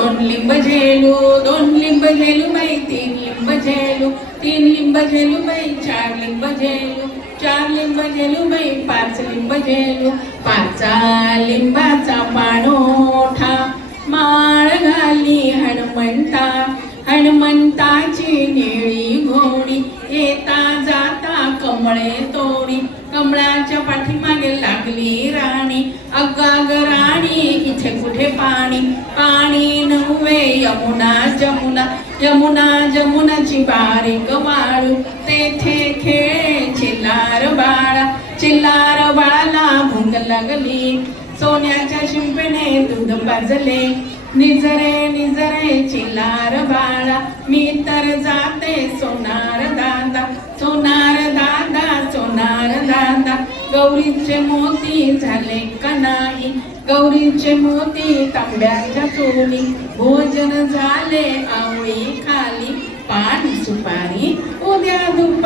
दोन लिंब झेलू, दोन लिंब झेलू बाई, तीन लिंब झेलू, तीन लिंब झेलू बाई, चार लिंब झेलू, चार लिंब झेलू बाई, पाच लिंब झेलू, पाचा लिंबाचा पाणोठा माळ घाली हनुमंता, हनुमंताची निळी घोडी येता जाता कमळे तोडी, कमळाच्या पाठीमागे लागली राणी, अगं राणी इथे कुठे पाणी, पाणी नव्हे यमुना जमुना, यमुना जमुनाची बारीक वाळू, तेथे खेळे चिल्लार बाळा, चिल्लार बाळाला भूक लागली, सोन्याच्या शिंपीने दूध पाजले, निजरे निजरे चिल्लार बाळा, मी तर जाते सोनार दादा, सोनार दादा, सोनार दादा, गौरीचे मोती झाले का नाही, गौरीचे मोती तांब्याच्या चोली, भोजन झाले आवळी खाली, पान सुपारी उद्या दुपारी.